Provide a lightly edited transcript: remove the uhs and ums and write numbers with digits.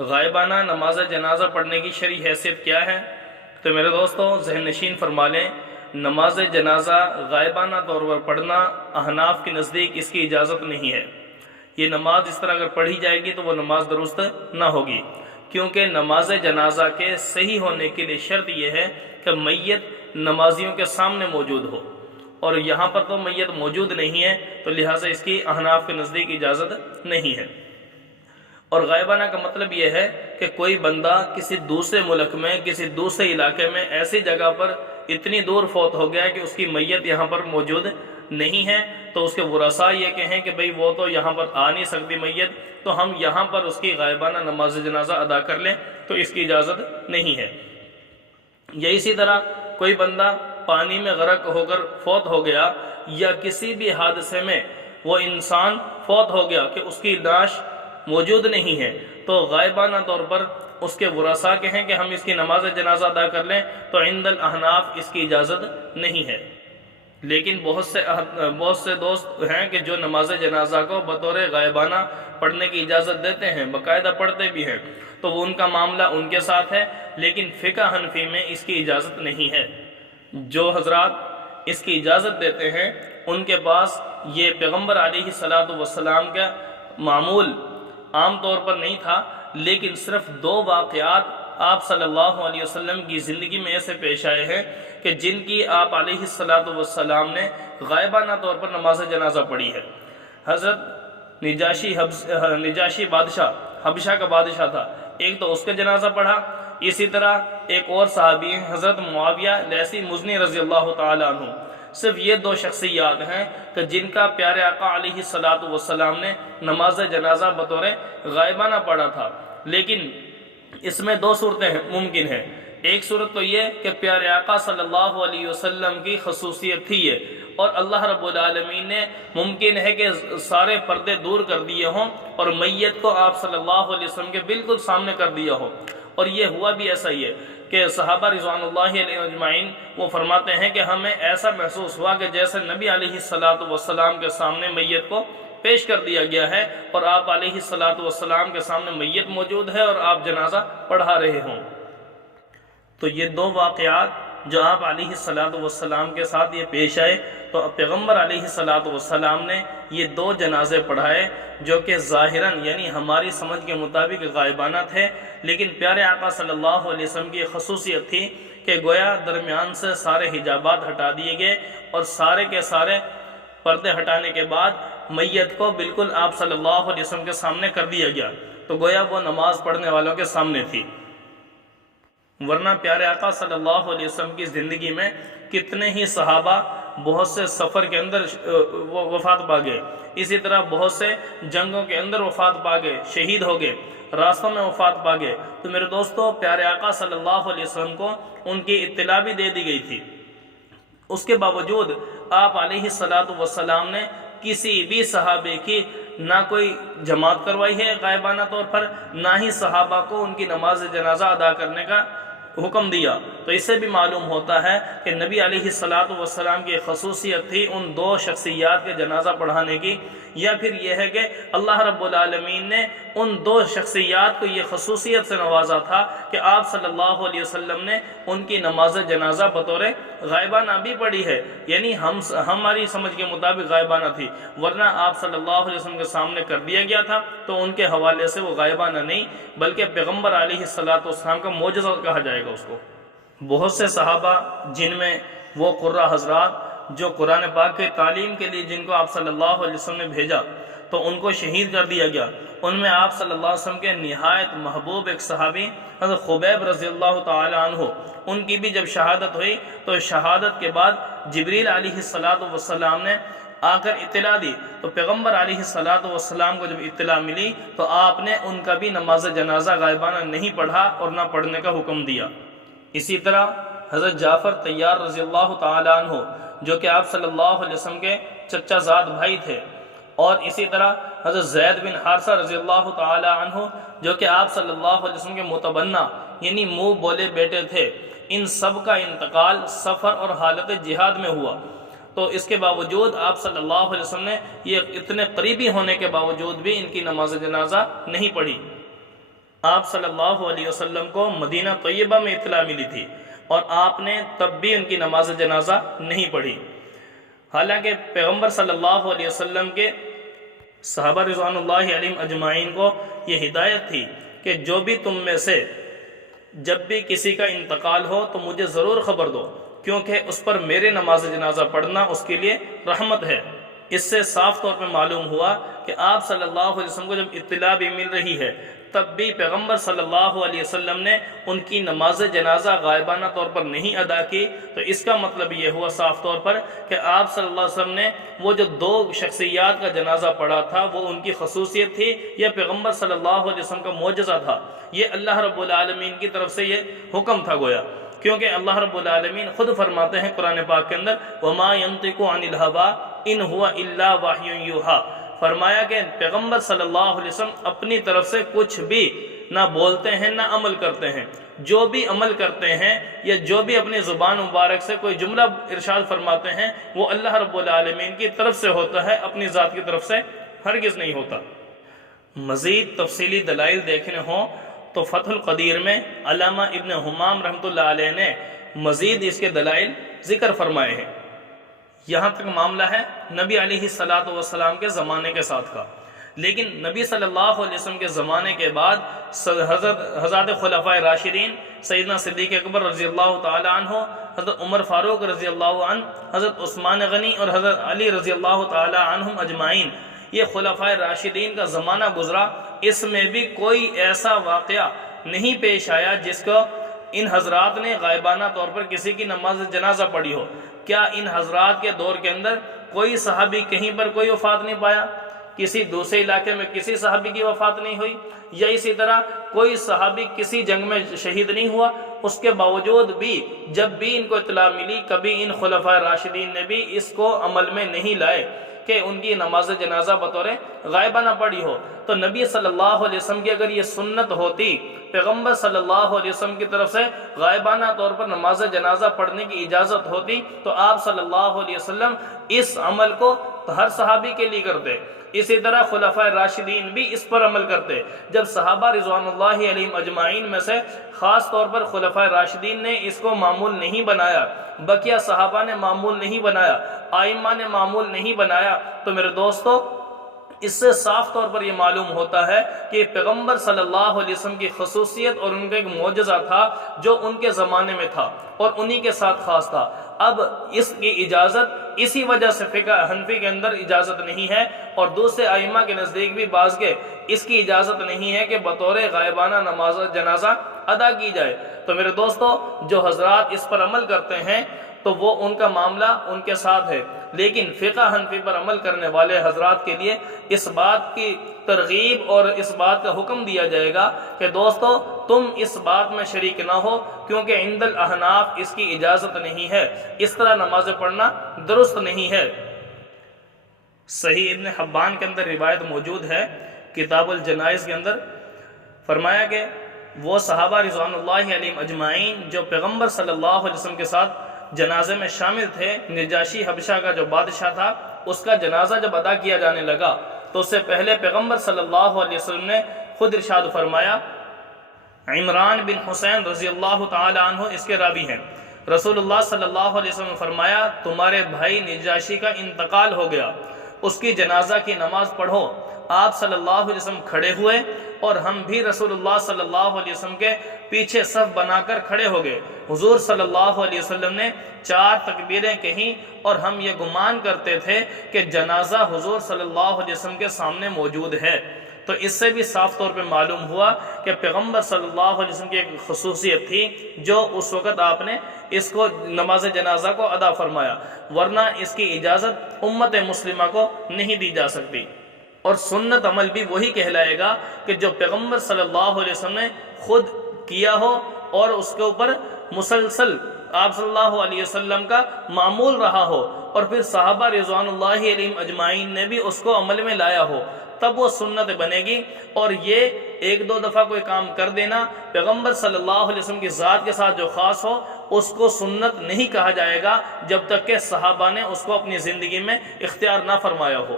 غائبانہ نماز جنازہ پڑھنے کی شرعی حیثیت کیا ہے؟ تو میرے دوستوں ذہن نشین فرما لیں، نماز جنازہ غائبانہ طور پر پڑھنا احناف کے نزدیک اس کی اجازت نہیں ہے۔ یہ نماز اس طرح اگر پڑھی جائے گی تو وہ نماز درست نہ ہوگی، کیونکہ نماز جنازہ کے صحیح ہونے کے لیے شرط یہ ہے کہ میت نمازیوں کے سامنے موجود ہو، اور یہاں پر تو میت موجود نہیں ہے، تو لہٰذا اس کی احناف کے نزدیک اجازت نہیں ہے۔ اور غائبانہ کا مطلب یہ ہے کہ کوئی بندہ کسی دوسرے ملک میں، کسی دوسرے علاقے میں، ایسی جگہ پر اتنی دور فوت ہو گیا کہ اس کی میت یہاں پر موجود نہیں ہے، تو اس کے ورثاء یہ کہیں کہ بھئی وہ تو یہاں پر آ نہیں سکتی میت، تو ہم یہاں پر اس کی غائبانہ نماز جنازہ ادا کر لیں، تو اس کی اجازت نہیں ہے۔ یا اسی طرح کوئی بندہ پانی میں غرق ہو کر فوت ہو گیا، یا کسی بھی حادثے میں وہ انسان فوت ہو گیا کہ اس کی لاش موجود نہیں ہے، تو غائبانہ طور پر اس کے ورثاء کہیں کہ ہم اس کی نماز جنازہ ادا کر لیں، تو عند الاحناف اس کی اجازت نہیں ہے۔ لیکن بہت سے دوست ہیں کہ جو نماز جنازہ کو بطور غائبانہ پڑھنے کی اجازت دیتے ہیں، باقاعدہ پڑھتے بھی ہیں، تو وہ ان کا معاملہ ان کے ساتھ ہے، لیکن فقہ حنفی میں اس کی اجازت نہیں ہے۔ جو حضرات اس کی اجازت دیتے ہیں ان کے پاس یہ پیغمبر علیہ السلام کا معمول عام طور پر نہیں تھا، لیکن صرف 2 واقعات آپ صلی اللہ علیہ وسلم کی زندگی میں ایسے پیش آئے ہیں کہ جن کی آپ علیہ السلام نے غائبانہ طور پر نماز جنازہ پڑھی ہے۔ حضرت نجاشی بادشاہ، حبشہ کا بادشاہ تھا، ایک تو اس کا جنازہ پڑھا، اسی طرح ایک اور صحابی ہیں حضرت معاویہ لیثی مزنی رضی اللہ تعالی عنہ۔ صرف یہ 2 شخصیات ہیں کہ جن کا پیارے آقا علیہ السلام نے نماز جنازہ بطور غائبانہ پڑھا تھا۔ لیکن اس میں 2 صورتیں ممکن ہیں۔ ایک صورت تو یہ کہ پیارے آقا صلی اللہ علیہ وسلم کی خصوصیت تھی یہ، اور اللہ رب العالمین نے ممکن ہے کہ سارے پردے دور کر دیے ہوں اور میت کو آپ صلی اللہ علیہ وسلم کے بالکل سامنے کر دیا ہو، اور یہ ہوا بھی ایسا ہی ہے کہ صحابہ رضوان اللہ علیہ اجمعین وہ فرماتے ہیں کہ ہمیں ایسا محسوس ہوا کہ جیسے نبی علیہ السلام کے سامنے میت کو پیش کر دیا گیا ہے، اور آپ علیہ السلام کے سامنے میت موجود ہے اور آپ جنازہ پڑھا رہے ہوں۔ تو یہ 2 واقعات جو آپ علیہ السلام کے ساتھ یہ پیش آئے، تو پیغمبر علیہ السلام نے یہ 2 جنازے پڑھائے جو کہ ظاہراً یعنی ہماری سمجھ کے مطابق غائبانہ تھے، لیکن پیارے آقا صلی اللہ علیہ وسلم کی خصوصیت تھی کہ گویا درمیان سے سارے حجابات ہٹا دیے گئے، اور سارے کے سارے پردے ہٹانے کے بعد میت کو بالکل آپ صلی اللہ علیہ وسلم کے سامنے کر دیا گیا، تو گویا وہ نماز پڑھنے والوں کے سامنے تھی۔ ورنہ پیارے آقا صلی اللہ علیہ وسلم کی زندگی میں کتنے ہی صحابہ بہت سے سفر کے اندر وفات پا گئے، اسی طرح بہت سے جنگوں کے اندر وفات پا گئے، شہید ہو گئے، راستوں میں وفات پا گئے۔ تو میرے دوستو پیارے آقا صلی اللہ علیہ وسلم کو ان کی اطلاع بھی دے دی گئی تھی، اس کے باوجود آپ علیہ السلام نے کسی بھی صحابے کی نہ کوئی جماعت کروائی ہے غائبانہ طور پر، نہ ہی صحابہ کو ان کی نماز جنازہ ادا کرنے کا حکم دیا۔ تو اس سے بھی معلوم ہوتا ہے کہ نبی علیہ السلام کی خصوصیت تھی ان 2 شخصیات کے جنازہ پڑھانے کی، یا پھر یہ ہے کہ اللہ رب العالمین نے ان 2 شخصیات کو یہ خصوصیت سے نوازا تھا کہ آپ صلی اللہ علیہ وسلم نے ان کی نماز جنازہ بطور غائبانہ بھی پڑھی ہے، یعنی ہماری سمجھ کے مطابق غائبانہ تھی، ورنہ آپ صلی اللہ علیہ وسلم کے سامنے کر دیا گیا تھا، تو ان کے حوالے سے وہ غائبانہ نہیں بلکہ پیغمبر علیہ السلام کا معجزہ کہا جائے گا اس کو۔ بہت سے صحابہ جن میں وہ قرہ حضرات جو قرآن پاک کے تعلیم کے لیے جن کو آپ صلی اللہ علیہ وسلم نے بھیجا تو ان کو شہید کر دیا گیا، ان میں آپ صلی اللہ علیہ وسلم کے نہایت محبوب ایک صحابی حضرت خبیب رضی اللہ تعالی عنہ، ان کی بھی جب شہادت ہوئی تو شہادت کے بعد جبریل علیہ السلام نے آ کر اطلاع دی، تو پیغمبر علیہ السلام کو جب اطلاع ملی تو آپ نے ان کا بھی نماز جنازہ غائبانہ نہیں پڑھا اور نہ پڑھنے کا حکم دیا۔ اسی طرح حضرت جعفر طیار رضی اللہ تعالی عنہ جو کہ آپ صلی اللہ علیہ وسلم کے چچا زاد بھائی تھے، اور اسی طرح حضرت زید بن حارثہ رضی اللہ تعالی عنہ جو کہ آپ صلی اللہ علیہ وسلم کے متبنہ یعنی منہ بولے بیٹے تھے، ان سب کا انتقال سفر اور حالت جہاد میں ہوا، تو اس کے باوجود آپ صلی اللہ علیہ وسلم نے یہ اتنے قریبی ہونے کے باوجود بھی ان کی نماز جنازہ نہیں پڑھی۔ آپ صلی اللہ علیہ وسلم کو مدینہ طیبہ میں اطلاع ملی تھی اور آپ نے تب بھی ان کی نماز جنازہ نہیں پڑھی، حالانکہ پیغمبر صلی اللہ علیہ وسلم کے صحابہ رضوان اللہ علیہم اجمعین کو یہ ہدایت تھی کہ جو بھی تم میں سے جب بھی کسی کا انتقال ہو تو مجھے ضرور خبر دو، کیونکہ اس پر میرے نماز جنازہ پڑھنا اس کے لیے رحمت ہے۔ اس سے صاف طور پہ معلوم ہوا کہ آپ صلی اللہ علیہ وسلم کو جب اطلاع بھی مل رہی ہے تب بھی پیغمبر صلی اللہ علیہ وسلم نے ان کی نماز جنازہ غائبانہ طور پر نہیں ادا کی، تو اس کا مطلب یہ ہوا صاف طور پر کہ آپ صلی اللہ علیہ وسلم نے وہ جو دو شخصیات کا جنازہ پڑھا تھا وہ ان کی خصوصیت تھی یا پیغمبر صلی اللہ علیہ وسلم کا معجزہ تھا، یہ اللہ رب العالمین کی طرف سے یہ حکم تھا گویا، کیونکہ اللہ رب العالمین خود فرماتے ہیں قرآن پاک کے اندر وَمَا يَنطِقُ عَنِ الْهَوَىٰ إِنْ هُوَ إِلَّا وَحْيٌ يُوحَىٰ، فرمایا کہ پیغمبر صلی اللہ علیہ وسلم اپنی طرف سے کچھ بھی نہ بولتے ہیں نہ عمل کرتے ہیں، جو بھی عمل کرتے ہیں یا جو بھی اپنی زبان مبارک سے کوئی جملہ ارشاد فرماتے ہیں وہ اللہ رب العالمین کی طرف سے ہوتا ہے، اپنی ذات کی طرف سے ہرگز نہیں ہوتا۔ مزید تفصیلی دلائل دیکھنے ہوں تو فتح القدیر میں علامہ ابن حمام رحمۃ اللہ علیہ نے مزید اس کے دلائل ذکر فرمائے ہیں۔ یہاں تک معاملہ ہے نبی علیہ السلام کے زمانے کے ساتھ کا، لیکن نبی صلی اللہ علیہ وسلم کے زمانے کے بعد حضرت خلفائے راشدین سیدنا صدیق اکبر رضی اللہ تعالی عنہ، حضرت عمر فاروق رضی اللہ عنہ، حضرت عثمان غنی اور حضرت علی رضی اللہ تعالی عنہم اجمعین، یہ خلفائے راشدین کا زمانہ گزرا، اس میں بھی کوئی ایسا واقعہ نہیں پیش آیا جس کو ان حضرات نے غائبانہ طور پر کسی کی نماز جنازہ پڑھی ہو۔ کیا ان حضرات کے دور کے اندر کوئی صحابی کہیں پر کوئی وفات نہیں پایا، کسی دوسرے علاقے میں کسی صحابی کی وفات نہیں ہوئی، یا اسی طرح کوئی صحابی کسی جنگ میں شہید نہیں ہوا؟ اس کے باوجود بھی جب بھی ان کو اطلاع ملی کبھی ان خلفائے راشدین نے بھی اس کو عمل میں نہیں لائے کہ ان کی نماز جنازہ بطور غائبانہ پڑھی ہو۔ تو نبی صلی اللہ علیہ وسلم کی اگر یہ سنت ہوتی، پیغمبر صلی اللہ علیہ وسلم کی طرف سے غائبانہ طور پر نماز جنازہ پڑھنے کی اجازت ہوتی تو آپ صلی اللہ علیہ وسلم اس عمل کو ہر صحابی کے لیے کرتے، اسی طرح خلفائے راشدین بھی اس پر عمل کرتے۔ جب صحابہ رضوان اللہ علیہم اجمعین میں سے خاص طور پر خلفائے راشدین نے اس کو معمول نہیں بنایا، بقیہ صحابہ نے معمول نہیں بنایا، ائمہ نے معمول نہیں بنایا، تو میرے دوستو اس سے صاف طور پر یہ معلوم ہوتا ہے کہ پیغمبر صلی اللہ علیہ وسلم کی خصوصیت اور ان کا ایک معجزہ تھا جو ان کے زمانے میں تھا اور انہی کے ساتھ خاص تھا۔ اب اس کی اجازت اسی وجہ سے فقہ حنفی کے اندر اجازت نہیں ہے اور دوسرے ائمہ کے نزدیک بھی بعض کے اس کی اجازت نہیں ہے کہ بطور غائبانہ نماز جنازہ ادا کی جائے۔ تو میرے دوستو جو حضرات اس پر عمل کرتے ہیں تو وہ ان کا معاملہ ان کے ساتھ ہے، لیکن فقہ حنفی پر عمل کرنے والے حضرات کے لیے اس بات کی ترغیب اور اس بات کا حکم دیا جائے گا کہ دوستو تم اس بات میں شریک نہ ہو، کیونکہ عند الاحناف اس کی اجازت نہیں ہے، اس طرح نماز پڑھنا درست نہیں ہے۔ صحیح ابن حبان کے اندر روایت موجود ہے، کتاب الجنائز کے اندر فرمایا کہ وہ صحابہ رضوان اللہ علیہم اجمعین جو پیغمبر صلی اللہ علیہ وسلم کے ساتھ جنازے میں شامل تھے، نجاشی حبشہ کا جو بادشاہ تھا اس کا جنازہ جب ادا کیا جانے لگا تو اس سے پہلے پیغمبر صلی اللہ علیہ وسلم نے خود ارشاد فرمایا، عمران بن حسین رضی اللہ تعالی عنہ اس کے راوی ہیں، رسول اللہ صلی اللہ علیہ وسلم نے فرمایا تمہارے بھائی نجاشی کا انتقال ہو گیا، اس کی جنازہ کی نماز پڑھو۔ آپ صلی اللہ علیہ وسلم کھڑے ہوئے اور ہم بھی رسول اللہ صلی اللہ علیہ وسلم کے پیچھے صف بنا کر کھڑے ہو گئے۔ حضور صلی اللہ علیہ وسلم نے 4 تکبیریں کہیں اور ہم یہ گمان کرتے تھے کہ جنازہ حضور صلی اللہ علیہ وسلم کے سامنے موجود ہے۔ تو اس سے بھی صاف طور پہ معلوم ہوا کہ پیغمبر صلی اللہ علیہ وسلم کی ایک خصوصیت تھی جو اس وقت آپ نے اس کو نماز جنازہ کو ادا فرمایا، ورنہ اس کی اجازت امت مسلمہ کو نہیں دی جا سکتی۔ اور سنت عمل بھی وہی کہلائے گا کہ جو پیغمبر صلی اللہ علیہ وسلم نے خود کیا ہو اور اس کے اوپر مسلسل آپ صلی اللہ علیہ وسلم کا معمول رہا ہو اور پھر صحابہ رضوان اللہ علیہم اجمعین نے بھی اس کو عمل میں لایا ہو، تب وہ سنت بنے گی۔ اور یہ 1-2 دفعہ کوئی کام کر دینا پیغمبر صلی اللہ علیہ وسلم کی ذات کے ساتھ جو خاص ہو اس کو سنت نہیں کہا جائے گا جب تک کہ صحابہ نے اس کو اپنی زندگی میں اختیار نہ فرمایا ہو۔